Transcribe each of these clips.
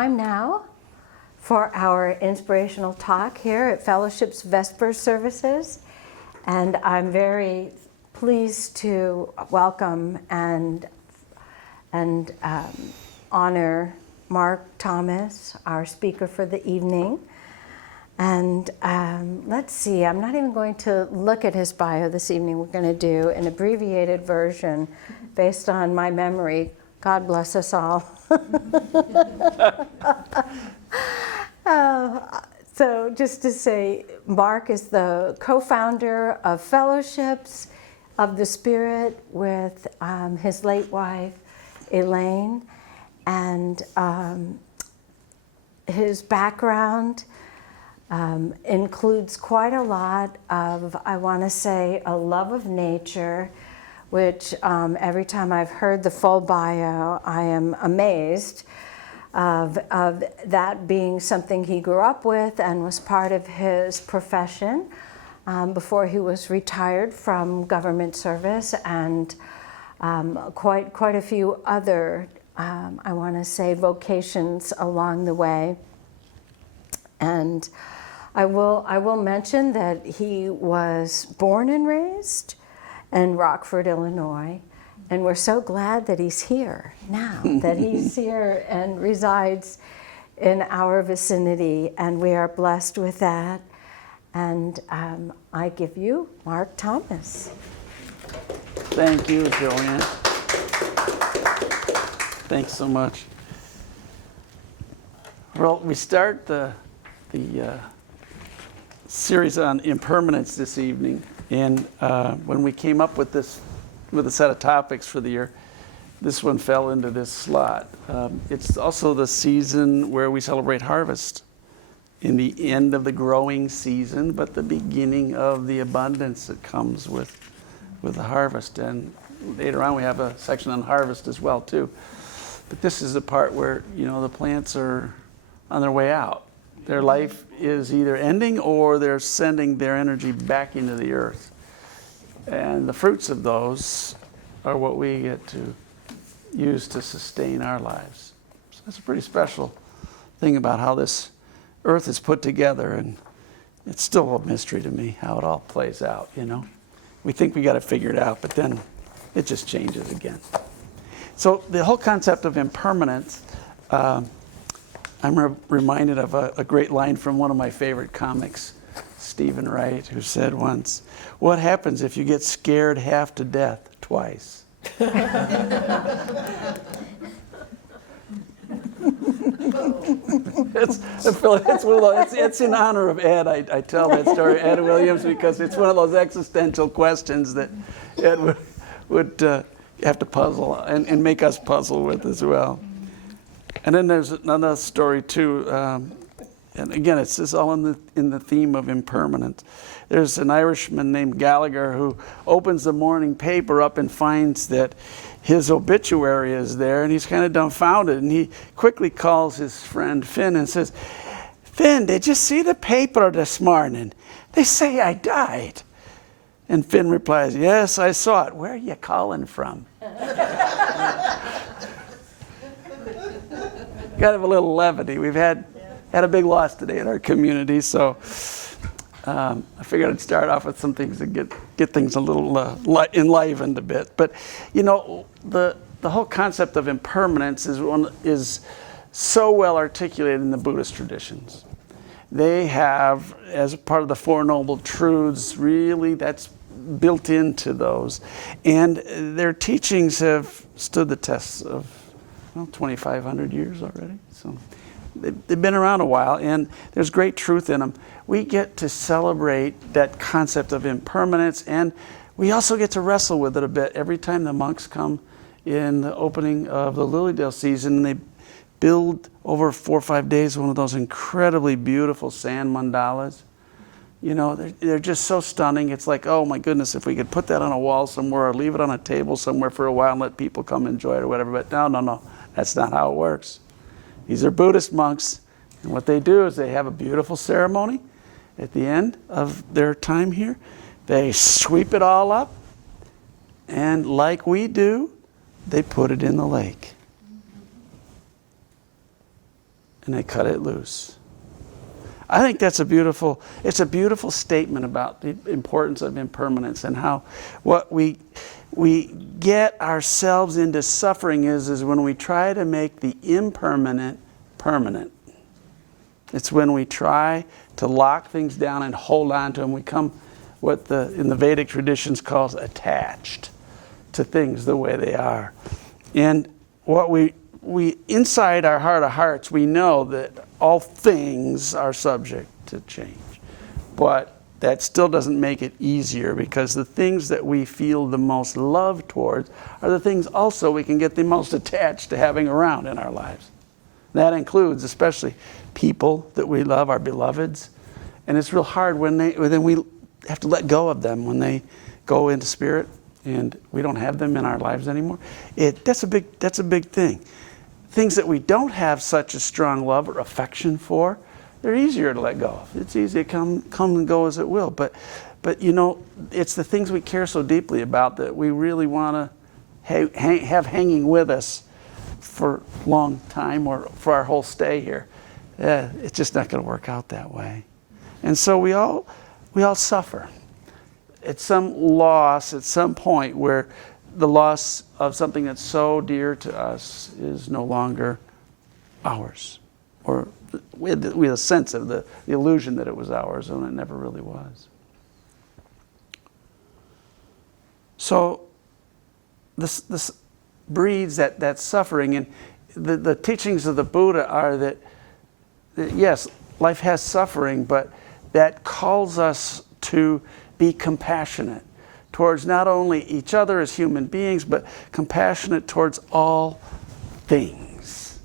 time now for our inspirational talk here at Fellowship's Vesper services. And I'm very pleased to welcome and honor Mark Thomas, our speaker for the evening. And let's see, I'm not even going to look at his bio this evening. We're going to do an abbreviated version based on my memory. God bless us all. So just to say, Mark is the co-founder of Fellowships of the Spirit with his late wife, Elaine, and his background includes quite a lot of, I want to say, a love of nature, which every time I've heard the full bio, I am amazed of that being something he grew up with and was part of his profession before he was retired from government service, and quite a few other, I want to say, vocations along the way. And I will mention that he was born and raised in Rockford, Illinois, and we're so glad that he's here now, that he's here and resides in our vicinity, and we are blessed with that. And I give you Mark Thomas. Thank you, Joanne. Thanks so much. Well, we start the series on impermanence this evening, and when we came up with this, with a set of topics for the year, this one fell into this slot. It's also the season where we celebrate harvest, in the end of the growing season, but the beginning of the abundance that comes with the harvest. And later on we have a section on harvest as well too. But this is the part where, you know, the plants are on their way out. Their life is either ending or they're sending their energy back into the earth. And the fruits of those are what we get to use to sustain our lives. So that's a pretty special thing about how this earth is put together, and it's still a mystery to me how it all plays out, you know. We think we got it figured out, but then it just changes again. So the whole concept of impermanence, I'm reminded of a great line from one of my favorite comics, Stephen Wright, who said once, "What happens if you get scared half to death twice?" It's in honor of Ed. I tell that story, Ed Williams, because it's one of those existential questions that Ed would have to puzzle and make us puzzle with as well. And then there's another story too, and again, it's just all in the theme of impermanence. There's an Irishman named Gallagher who opens the morning paper up and finds that his obituary is there, and he's kind of dumbfounded, and he quickly calls his friend Finn and says, "Finn, did you see the paper this morning? They say I died." And Finn replies, "Yes, I saw it. Where are you calling from?" Got to have a little levity. We've had a big loss today in our community, so I figured I'd start off with some things to get things a little enlivened a bit. But you know, the whole concept of impermanence is so well articulated in the Buddhist traditions. They have, as part of the Four Noble Truths, really that's built into those, and their teachings have stood the test of 2,500 years already. So they've been around a while, and there's great truth in them. We get to celebrate that concept of impermanence, and we also get to wrestle with it a bit every time the monks come in the opening of the Lilydale season, and they build over 4 or 5 days one of those incredibly beautiful sand mandalas. You know, they're just so stunning. It's like, oh my goodness, if we could put that on a wall somewhere or leave it on a table somewhere for a while and let people come enjoy it or whatever. But no, that's not how it works. These are Buddhist monks, and what they do is they have a beautiful ceremony at the end of their time here. They sweep it all up, and like we do, they put it in the lake. and they cut it loose. I think it's a beautiful statement about the importance of impermanence and how what we get ourselves into suffering is when we try to make the impermanent permanent. It's when we try to lock things down and hold on to them. We come what in the Vedic traditions calls attached to things the way they are. And what we inside our heart of hearts, we know that all things are subject to change. But that still doesn't make it easier, because the things that we feel the most love towards are the things also we can get the most attached to having around in our lives. That includes especially people that we love, our beloveds. And it's real hard when then we have to let go of them when they go into spirit and we don't have them in our lives anymore. That's a big thing. Things that we don't have such a strong love or affection for, they're easier to let go of. It's easy to come and go as it will. But you know, it's the things we care so deeply about that we really want to have hanging with us for a long time or for our whole stay here. It's just not going to work out that way. And so we all suffer at some loss at some point, where the loss of something that's so dear to us is no longer ours, or we had a sense of the illusion that it was ours when it never really was. So this breeds that suffering, and the teachings of the Buddha are that yes, life has suffering, but that calls us to be compassionate towards not only each other as human beings, but compassionate towards all things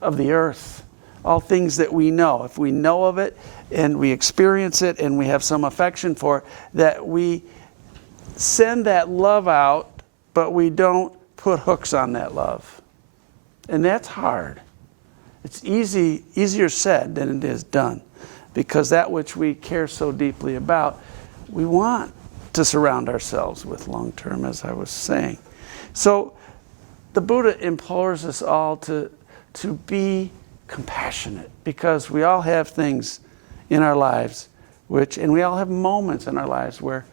of the earth, all things that we know. If we know of it and we experience it and we have some affection for it, that we send that love out, but we don't put hooks on that love. And that's hard. It's easier said than it is done, because that which we care so deeply about, we want to surround ourselves with long term, as I was saying. So the Buddha implores us all to be compassionate, because we all have things in our lives and we all have moments in our lives where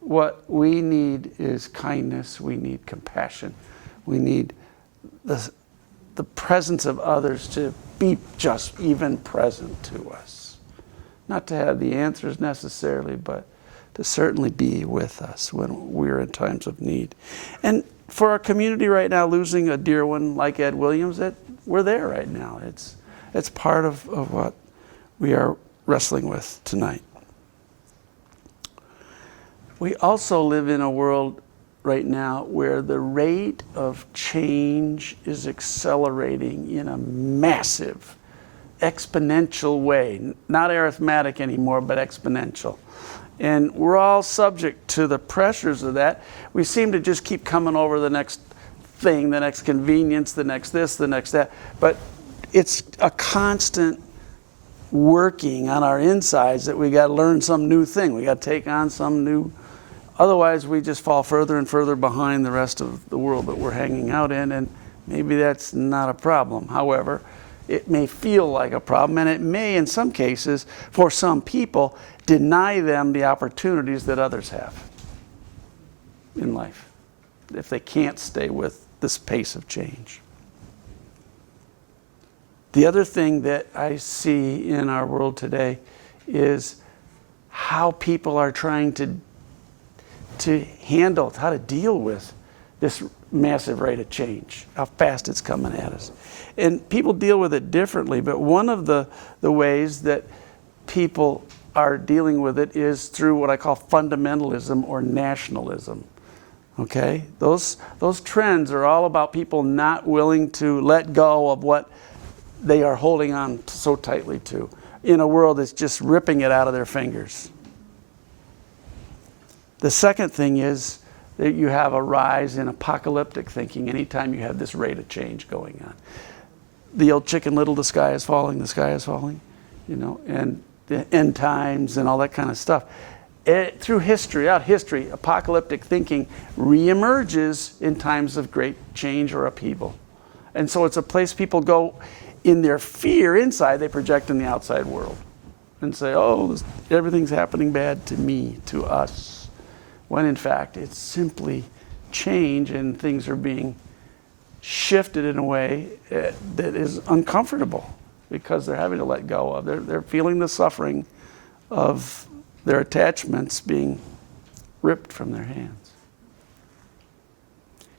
what we need is kindness, we need compassion, we need the presence of others to be just even present to us. Not to have the answers necessarily, but to certainly be with us when we're in times of need. And for our community right now, losing a dear one like Ed Williams, we're there right now. It's part of what we are wrestling with tonight. We also live in a world right now where the rate of change is accelerating in a massive, exponential way. Not arithmetic anymore, but exponential. And we're all subject to the pressures of that. We seem to just keep coming over the next thing, the next convenience, the next this, the next that. But it's a constant working on our insides that we got to learn some new thing. We got to take on some new. Otherwise, we just fall further and further behind the rest of the world that we're hanging out in, and maybe that's not a problem. However, it may feel like a problem, and it may, in some cases, for some people, deny them the opportunities that others have in life if they can't stay with this pace of change. The other thing that I see in our world today is how people are trying to handle, how to deal with this massive rate of change, how fast it's coming at us. And people deal with it differently, but one of the ways that people are dealing with it is through what I call fundamentalism or nationalism. Okay? Those trends are all about people not willing to let go of what they are holding on so tightly to in a world that's just ripping it out of their fingers. The second thing is that you have a rise in apocalyptic thinking anytime you have this rate of change going on. The old Chicken Little, the sky is falling, you know, and the end times and all that kind of stuff. Throughout history, apocalyptic thinking reemerges in times of great change or upheaval. And so it's a place people go in their fear inside, they project in the outside world and say, oh, everything's happening bad to me, to us. When in fact, it's simply change and things are being shifted in a way that is uncomfortable because they're having to let go of. They're feeling the suffering of their attachments being ripped from their hands.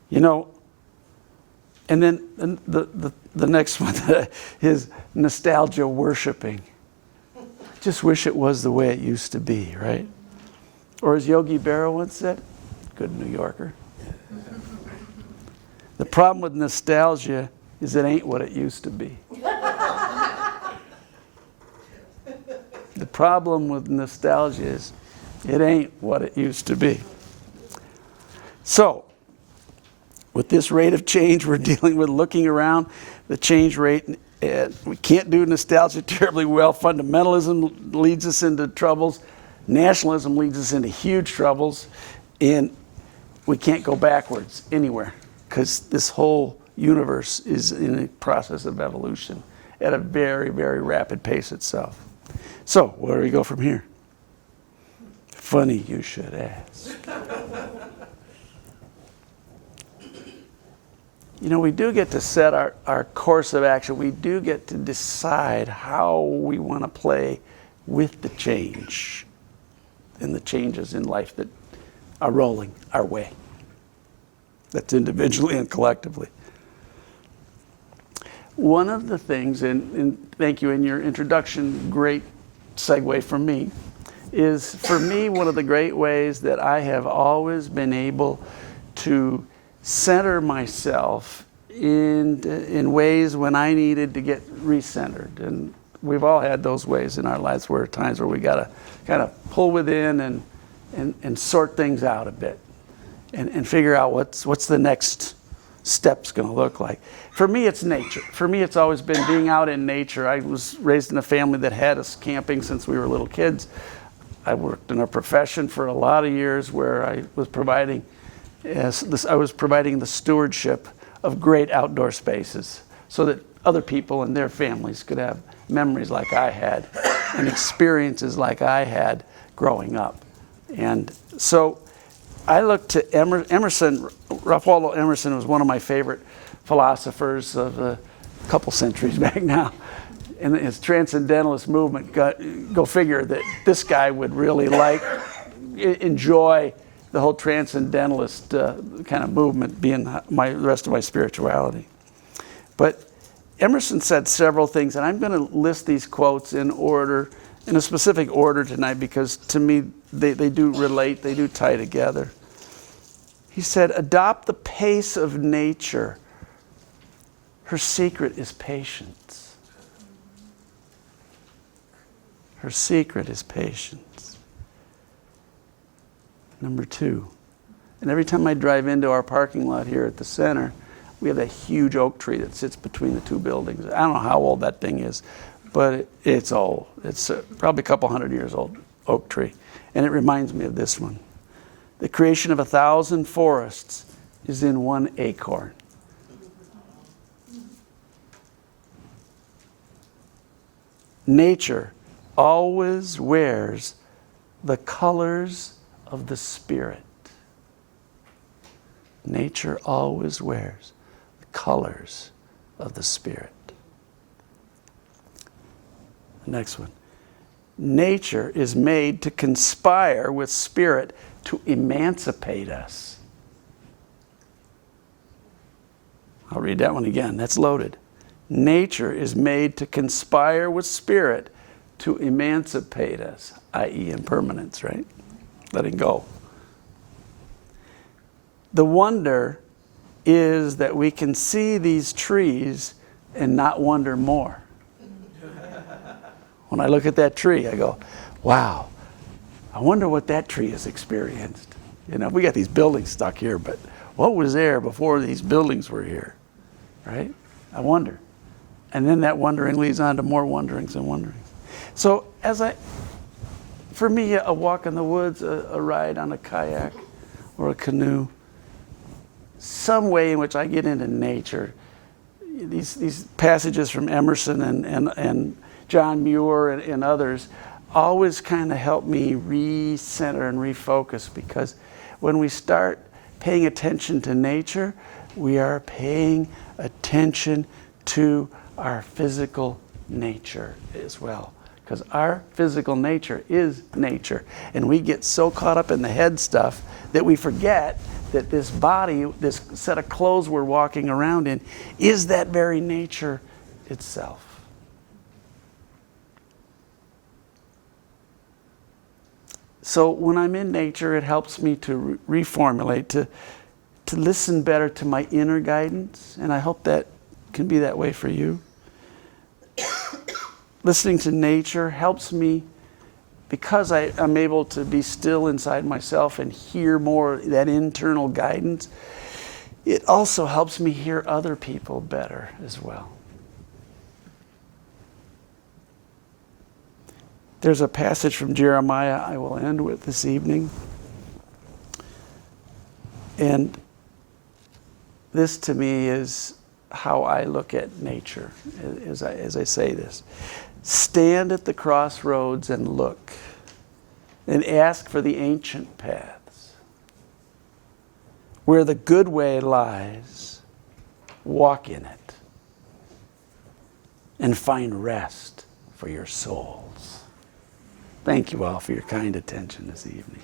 You know, and then the next one is nostalgia worshiping. Just wish it was the way it used to be, right? Or as Yogi Berra once said, good New Yorker, the problem with nostalgia is it ain't what it used to be. The problem with nostalgia is it ain't what it used to be. So, with this rate of change we're dealing with, looking around, the change rate, we can't do nostalgia terribly well. Fundamentalism leads us into troubles. Nationalism leads us into huge troubles. And we can't go backwards anywhere because this whole universe is in a process of evolution at a very, very rapid pace itself. So, where do we go from here? Funny you should ask. You know, we do get to set our course of action. We do get to decide how we want to play with the change and the changes in life that are rolling our way. That's individually and collectively. One of the things, and thank you in your introduction, great segue from me, is for me one of the great ways that I have always been able to center myself in ways when I needed to get recentered. And we've all had those ways in our lives where times where we got to kind of pull within and sort things out a bit and figure out what's the next step's going to look like. For me, it's nature. For me, it's always been being out in nature. I was raised in a family that had us camping since we were little kids. I worked in a profession for a lot of years where I was providing the stewardship of great outdoor spaces so that other people and their families could have memories like I had and experiences like I had growing up. And so I looked to Emerson. Ralph Waldo Emerson was one of my favorite philosophers of a couple centuries back now. And his transcendentalist movement, go figure that this guy would really enjoy the whole transcendentalist kind of movement being the rest of my spirituality. But Emerson said several things, and I'm going to list these quotes in a specific order tonight, because to me they do relate, they do tie together. He said, adopt the pace of nature. Her secret is patience. Her secret is patience. Number 2, and every time I drive into our parking lot here at the center, we have a huge oak tree that sits between the two buildings. I don't know how old that thing is, but it's old. It's probably a couple hundred years old oak tree. And it reminds me of this one. The creation of 1,000 forests is in one acorn. Nature always wears the colors of the Spirit. Nature always wears the colors of the Spirit. The next one. Nature is made to conspire with Spirit to emancipate us. I'll read that one again. That's loaded. Nature is made to conspire with Spirit to emancipate us, i.e. impermanence, right? Letting go. The wonder is that we can see these trees and not wonder more. When I look at that tree, I go, wow, I wonder what that tree has experienced. You know, we got these buildings stuck here, but what was there before these buildings were here, right? I wonder. And then that wondering leads on to more wonderings and wonderings. So for me, a walk in the woods, a ride on a kayak or a canoe, some way in which I get into nature, these passages from Emerson and John Muir and others always kind of help me recenter and refocus, because when we start paying attention to nature, we are paying attention to our physical nature as well. Because our physical nature is nature. And we get so caught up in the head stuff that we forget that this body, this set of clothes we're walking around in, is that very nature itself. So when I'm in nature, it helps me to reformulate, to listen better to my inner guidance. And I hope that can be that way for you. Listening to nature helps me, because I'm able to be still inside myself and hear more that internal guidance. It also helps me hear other people better as well. There's a passage from Jeremiah I will end with this evening. And this to me is how I look at nature as I say this. Stand at the crossroads and look, and ask for the ancient paths. Where the good way lies, walk in it, and find rest for your souls. Thank you all for your kind attention this evening.